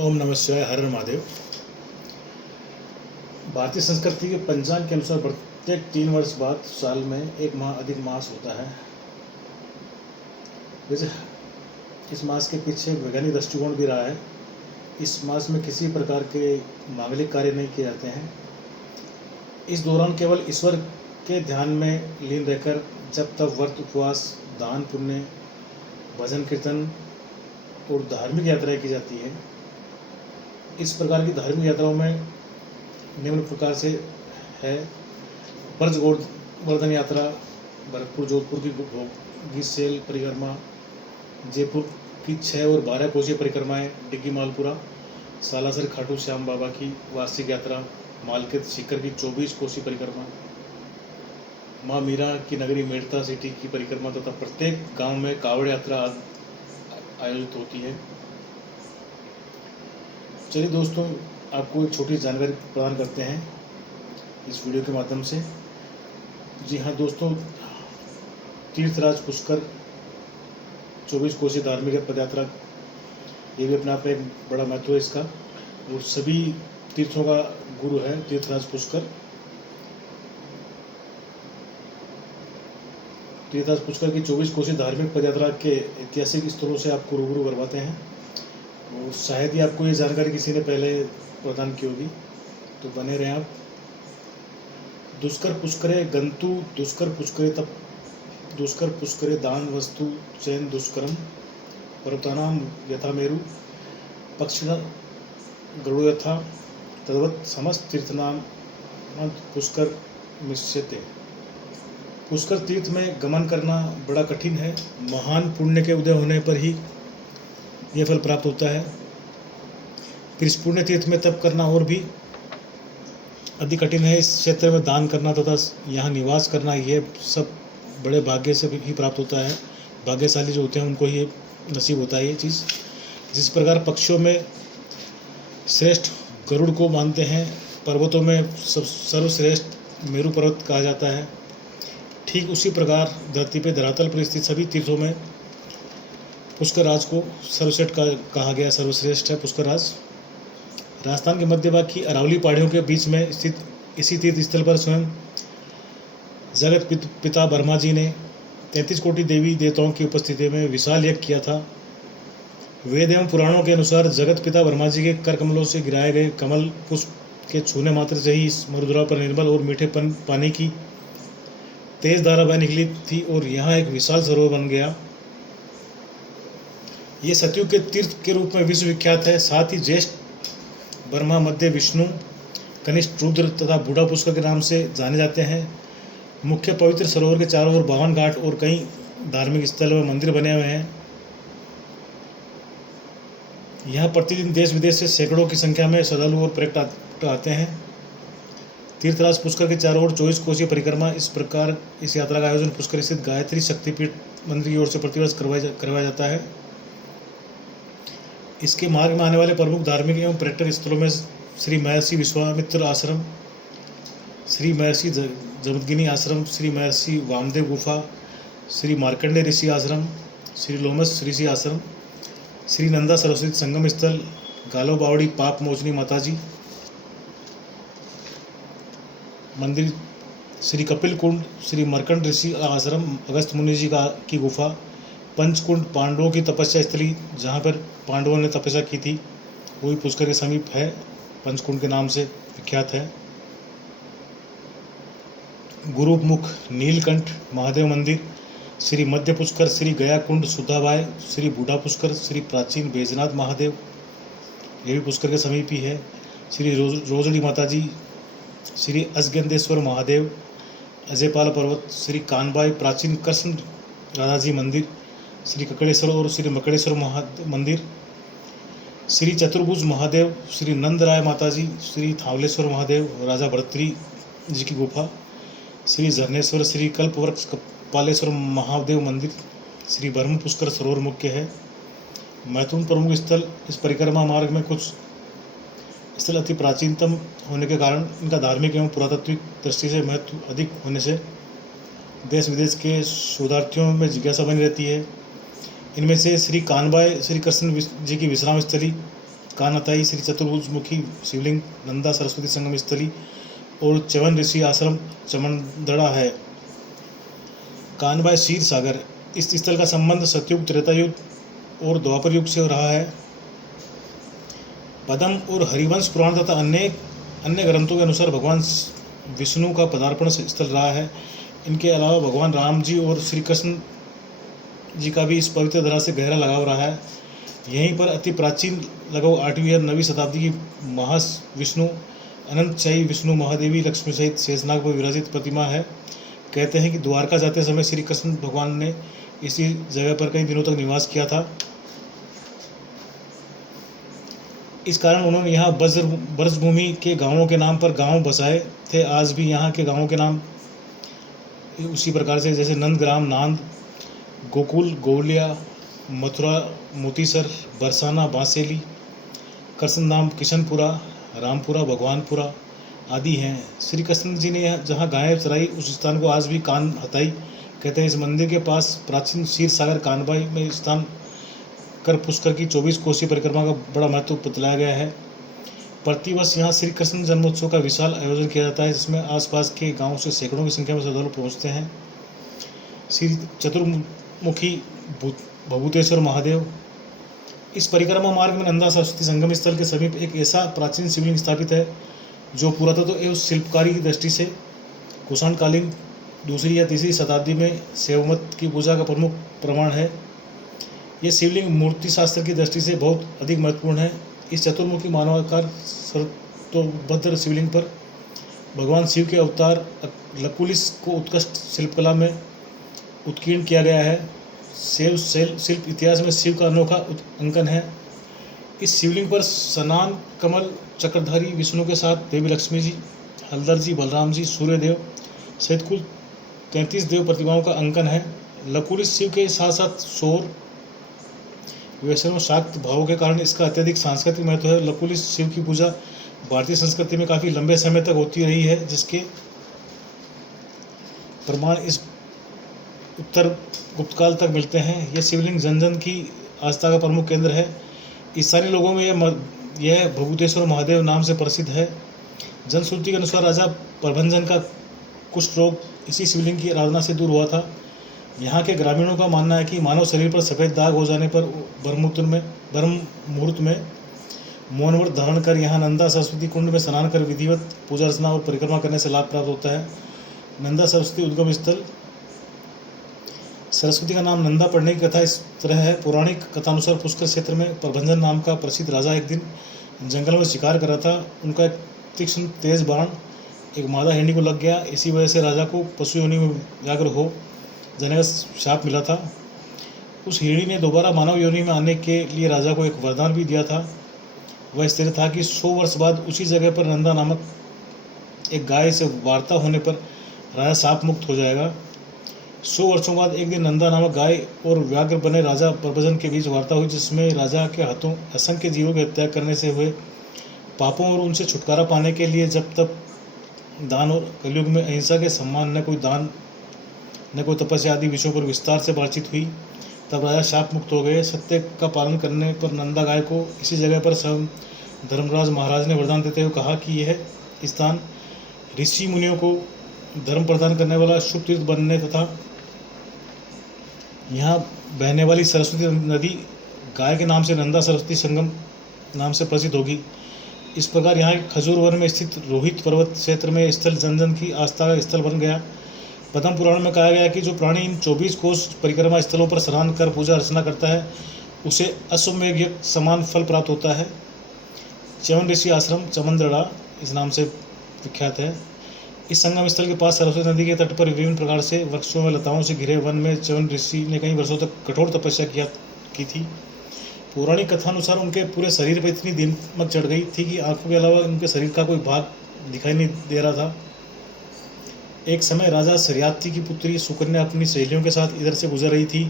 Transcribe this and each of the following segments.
ओम नमः शिवाय। हर हर महादेव। भारतीय संस्कृति के पंचांग के अनुसार प्रत्येक 3 वर्ष बाद साल में एक माह अधिक मास होता है। वैसे इस मास के पीछे वैज्ञानिक दृष्टिकोण भी रहा है। इस मास में किसी प्रकार के मांगलिक कार्य नहीं किए जाते हैं। इस दौरान केवल ईश्वर के ध्यान में लीन रहकर जब तब व्रत, उपवास, दान पुण्य, भजन कीर्तन और धार्मिक यात्राएं की जाती है। इस प्रकार की धार्मिक यात्राओं में निम्न प्रकार से है: ब्रज गोवर्धन यात्रा, भरतपुर जोधपुर की भोगी सेल परिक्रमा, जयपुर की 6 और 12 कोसी परिक्रमाएँ, डिग्गी मालपुरा, सालासर खाटू श्याम बाबा की वार्षिक यात्रा, मालकेत सीकर की 24 कोसी परिक्रमा, माँ मीरा की नगरी मेड़ता सिटी की परिक्रमा तथा प्रत्येक गांव में कावड़ यात्रा आयोजित होती है। चलिए दोस्तों, आपको एक छोटी जानकारी प्रदान करते हैं इस वीडियो के माध्यम से। जी हाँ दोस्तों, तीर्थराज पुष्कर 24 कोसी धार्मिक पदयात्रा, ये भी अपने आप में एक बड़ा महत्व है इसका, और सभी तीर्थों का गुरु है तीर्थराज पुष्कर। तीर्थराज पुष्कर की 24 कोसी धार्मिक पदयात्रा के ऐतिहासिक स्थलों से आपको रूबरू करवाते हैं। और शायद ही आपको ये जानकारी किसी ने पहले प्रदान की होगी, तो बने रहें आप। दुष्कर पुष्करे गंतु दुष्कर पुष्करे तप दुष्कर पुष्करे दान वस्तु चैन दुष्करम पर्वतानाम यथा मेरु पक्षिण गरुड़ यथा तद्वत् समस्त तीर्थनाम पुष्कर मिश्यते। पुष्कर तीर्थ में गमन करना बड़ा कठिन है। महान पुण्य के उदय होने पर ही यह फल प्राप्त होता है। फिर इस पुण्य तीर्थ में तप करना और भी अधिक कठिन है। इस क्षेत्र में दान करना तथा यहाँ निवास करना, यह सब बड़े भाग्य से ही प्राप्त होता है। भाग्यशाली जो होते हैं उनको ये नसीब होता है ये चीज़। जिस प्रकार पक्षियों में श्रेष्ठ गरुड़ को मानते हैं, पर्वतों में सर्वश्रेष्ठ मेरु पर्वत कहा जाता है, ठीक उसी प्रकार धरती पे धरातल पर स्थित सभी तीर्थों में पुष्कर राज को सर्वश्रेष्ठ कहा गया। सर्वश्रेष्ठ है पुष्कर राज। राजस्थान के मध्य भाग की अरावली पहाड़ियों के बीच में स्थित इसी तीर्थ स्थल पर स्वयं जगत पिता ब्रह्मा जी ने 33 कोटि देवी देवताओं की उपस्थिति में विशाल यज्ञ किया था। वेद एवं पुराणों के अनुसार जगत पिता ब्रह्मा जी के कर कमलों से गिराए गए कमल पुष्प के छूने मात्र से ही इस मरुधरा पर निर्मल और मीठे पानी की तेज धारा बह निकली थी और यहाँ एक विशाल सरोवर बन गया। ये सतयुग के तीर्थ के रूप में विश्व विख्यात है। साथ ही ज्येष्ठ ब्रह्मा, मध्य विष्णु, कनिष्ठ रुद्र तथा बूढ़ा पुष्कर के नाम से जाने जाते हैं। मुख्य पवित्र सरोवर के चारों ओर 52 घाट और कई धार्मिक स्थल व मंदिर बने हुए हैं। यहाँ प्रतिदिन देश विदेश से सैकड़ों की संख्या में श्रद्धालु और पर्यटक आते हैं। तीर्थराज पुष्कर के चारों ओर 24 कोसी परिक्रमा। इस प्रकार इस यात्रा का आयोजन पुष्कर स्थित गायत्री शक्तिपीठ मंदिर की ओर से प्रतिवर्ष करवाया जाता है। इसके मार्ग में आने वाले प्रमुख धार्मिक एवं पर्यटक स्थलों में श्री महर्षि विश्वामित्र आश्रम, श्री महर्षि जमदग्नि आश्रम, श्री महर्षि वामदेव गुफा, श्री मार्कंडेय ऋषि आश्रम, श्री लोमस ऋषि आश्रम, श्री नंदा सरस्वती संगम स्थल, गालो बावड़ी पाप मोचनी माताजी मंदिर, श्री कपिल कुंड, श्री मरकंड ऋषि आश्रम, अगस्त मुनि जी की गुफा, पंचकुंड पांडवों की तपस्या स्थली जहाँ पर पांडवों ने तपस्या की थी, वही पुष्कर के समीप है, पंचकुंड के नाम से विख्यात है। गुरुमुख नीलकंठ महादेव मंदिर, श्री मध्य पुष्कर, श्री गया कुंड सुधाबाई, श्री बूढ़ा पुष्कर, श्री प्राचीन बैजनाथ महादेव, ये भी पुष्कर के समीप ही है। श्री रोजड़ी माताजी, श्री असगंधेश्वर महादेव, अजयपाल पर्वत, श्री कानबाई प्राचीन कृष्ण राधाजी मंदिर, श्री ककड़ेश्वर और श्री मकड़ेश्वर मंदिर, श्री चतुर्भुज महादेव, श्री नंदराय माताजी, श्री थावलेश्वर महादेव, राजा भरतरी जी की गुफा, श्री झरनेश्वर, श्री कल्पवृक्ष कपालेश्वर महादेव मंदिर, श्री ब्रह्म पुष्कर सरोवर मुख्य है। महत्वपूर्ण प्रमुख स्थल। इस परिक्रमा मार्ग में कुछ स्थल अति प्राचीनतम होने के कारण इनका धार्मिक एवं पुरातात्विक दृष्टि से महत्व अधिक होने से देश विदेश के शोधार्थियों में जिज्ञासा बनी रहती है। इनमें से श्री कानबाई श्री कृष्ण जी की विश्राम स्थली कानताई श्री चतुर्भुजमुखी शिवलिंग नंदा सरस्वती संगम स्थली और च्यवन ऋषि आश्रम चमनदड़ा है। कानबाई क्षीर सागर, इस स्थल का संबंध सतयुग, त्रेता युग और द्वापर युग से रहा है। पद्म और हरिवंश पुराण तथा अन्य ग्रंथों के अनुसार भगवान विष्णु का पदार्पण स्थल रहा है। इनके अलावा भगवान राम जी और श्री कृष्ण जी का भी इस पवित्र धरा से गहरा लगाव रहा है। यहीं पर अति प्राचीन लगभग 8वीं या 9वीं शताब्दी की महाविष्णु अनंतशाही विष्णु महादेवी लक्ष्मी सहित शेषनाग पर विराजित प्रतिमा है। कहते हैं कि द्वारका जाते समय श्री कृष्ण भगवान ने इसी जगह पर कई दिनों तक निवास किया था। इस कारण उन्होंने यहाँ ब्रजभूमि के गांवों के नाम पर गांव बसाए थे। आज भी यहाँ के गांवों के नाम उसी प्रकार से, जैसे नंदग्राम नांद, गोकुल गोलिया, मथुरा मोतीसर, बरसाना बांसेली, कृष्णधाम किशनपुरा, रामपुरा भगवानपुरा आदि हैं। श्री कृष्ण जी ने जहाँ गायें चराई उस स्थान को आज भी कान हताई कहते हैं। इस मंदिर के पास प्राचीन क्षीर सागर कानबाई में स्थान कर पुष्कर की 24 कोसी परिक्रमा का बड़ा महत्व बतलाया गया है। प्रतिवर्ष यहाँ श्री कृष्ण जन्मोत्सव का विशाल आयोजन किया जाता है, जिसमें आसपास के गांवों से सैकड़ों की संख्या में श्रद्धालु पहुँचते हैं। श्री चतुर्मुखी भभूतेश्वर महादेव, इस परिक्रमा मार्ग में नंदा सरस्वती संगम स्थल के समीप एक ऐसा प्राचीन शिवलिंग स्थापित है जो पुरातत्व एवं शिल्पकारी की दृष्टि से कुषाणकालीन 2री या 3री शताब्दी में शैवमत की पूजा का प्रमुख प्रमाण है। यह शिवलिंग मूर्ति शास्त्र की दृष्टि से बहुत अधिक महत्वपूर्ण है। इस चतुर्मुखी मानवाकार सर्वतोभद्र शिवलिंग पर भगवान शिव के अवतार लकुलिस को उत्कृष्ट शिल्पकला में उत्कीर्ण किया गया है। शैव शिल्प इतिहास में शिव का अनोखा अंकन है। इस शिवलिंग पर स्नान कमल चक्रधारी विष्णु के साथ देवी लक्ष्मी जी, हलधर जी, बलराम जी, सूर्यदेव सहित कुल 33 देव प्रतिमाओं का अंकन है। लकुलिस शिव के साथ साथ सौर वैष्णव शाक्त भावों के कारण इसका अत्यधिक सांस्कृतिक महत्व है। लकुलिस शिव की पूजा भारतीय संस्कृति में काफ़ी लंबे समय तक होती रही है, जिसके प्रमाण इस उत्तर गुप्तकाल तक मिलते हैं। यह शिवलिंग जन जन की आस्था का प्रमुख केंद्र है। स्थानीय लोगों में यह भभूतेश्वर महादेव नाम से प्रसिद्ध है। जनश्रुति के अनुसार राजा प्रभंजन का कुष्ठ रोग इसी शिवलिंग की आराधना से दूर हुआ था। यहाँ के ग्रामीणों का मानना है कि मानव शरीर पर सफ़ेद दाग हो जाने पर ब्रह्म मुहूर्त में मौन व्रत धारण कर यहाँ नंदा सरस्वती कुंड में स्नान कर विधिवत पूजा अर्चना और परिक्रमा करने से लाभ प्राप्त होता है। नंदा सरस्वती उद्गम स्थल। सरस्वती का नाम नंदा पड़ने की कथा इस तरह है। पौराणिक कथानुसार पुष्कर क्षेत्र में प्रभंजन नाम का प्रसिद्ध राजा एक दिन जंगल में शिकार कर रहा था। उनका एक तीक्ष्ण तेज बाण एक मादा हिरणी को लग गया। इसी वजह से राजा को पशु योनि में व्याघ्र हो जाने का शाप मिला था। उस हिरणी ने दोबारा मानव योनि में आने के लिए राजा को एक वरदान भी दिया था। वह इस तरह था कि 100 वर्ष बाद उसी जगह पर नंदा नामक एक गाय से वार्ता होने पर राजा शाप मुक्त हो जाएगा। 100 वर्षों बाद एक दिन नंदा नामक गाय और व्याघ्र बने राजा प्रभंजन के बीच वार्ता हुई, जिसमें राजा के हाथों असंख्य जीवों की हत्या करने से हुए पापों और उनसे छुटकारा पाने के लिए जब तब दान और कलयुग में अहिंसा के सम्मान न कोई दान न कोई तपस्या आदि विषयों पर विस्तार से बातचीत हुई। तब राजा शाप मुक्त हो गए। सत्य का पालन करने पर नंदा गाय को इसी जगह पर स्वयं धर्मराज महाराज ने वरदान देते हुए कहा कि यह स्थान ऋषि मुनियों को धर्म प्रदान करने वाला शुभ तीर्थ बनने तथा यहाँ बहने वाली सरस्वती नदी गाय के नाम से नंदा सरस्वती संगम नाम से प्रसिद्ध होगी। इस प्रकार यहाँ खजूर वन में स्थित रोहित पर्वत क्षेत्र में स्थल जन जन की आस्था का स्थल बन गया। पद्म पुराण में कहा गया कि जो प्राणी इन 24 कोस परिक्रमा स्थलों पर स्नान कर पूजा अर्चना करता है उसे अश्वमेध यज्ञ समान फल प्राप्त होता है। च्यवन ऋषि आश्रम चमनदड़ा इस नाम से विख्यात है। इस संगम स्थल के पास सरस्वती नदी के तट पर विभिन्न प्रकार से वृक्षों व लताओं से घिरे वन में च्यवन ऋषि ने कई वर्षों तक कठोर तपस्या की थी। पौराणिक कथानुसार उनके पूरे शरीर पर इतनी दीमक चढ़ गई थी कि आंखों के अलावा उनके शरीर का कोई भाग दिखाई नहीं दे रहा था। एक समय राजा सरियाती की पुत्री सुकन्या अपनी सहेलियों के साथ इधर से गुजर रही थी।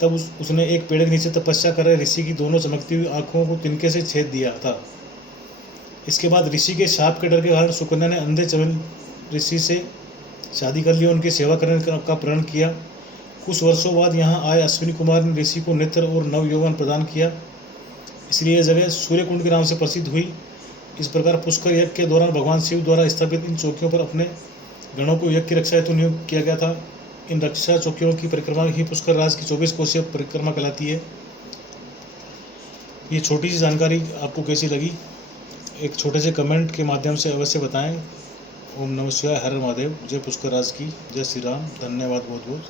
तब उसने एक पेड़ के नीचे तपस्या कर रहे ऋषि की दोनों चमकती हुई आंखों को तिनके से छेद दिया था। इसके बाद ऋषि के शाप के डर के कारण सुकन्या ने अंधे च्यवन ऋषि से शादी कर ली और उनकी सेवा करने का प्रण किया। कुछ वर्षों बाद यहाँ आए अश्विनी कुमार ने ऋषि को नेत्र और नव यौवन प्रदान किया। इसलिए यह जगह सूर्यकुंड के नाम से प्रसिद्ध हुई। इस प्रकार पुष्कर यज्ञ के दौरान भगवान शिव द्वारा स्थापित इन चौकियों पर अपने गणों को यज्ञ की रक्षा हेतु नियुक्त किया गया था। इन रक्षा चौकियों की परिक्रमा ही पुष्कर राज की 24 कोसीय परिक्रमा कहलाती है। ये छोटी सी जानकारी आपको कैसी लगी, एक छोटे से कमेंट के माध्यम से अवश्य बताएं। ओम नमः शिवाय, हर हर महादेव, जय पुष्कर राज की, जय श्री राम। धन्यवाद बहुत बहुत।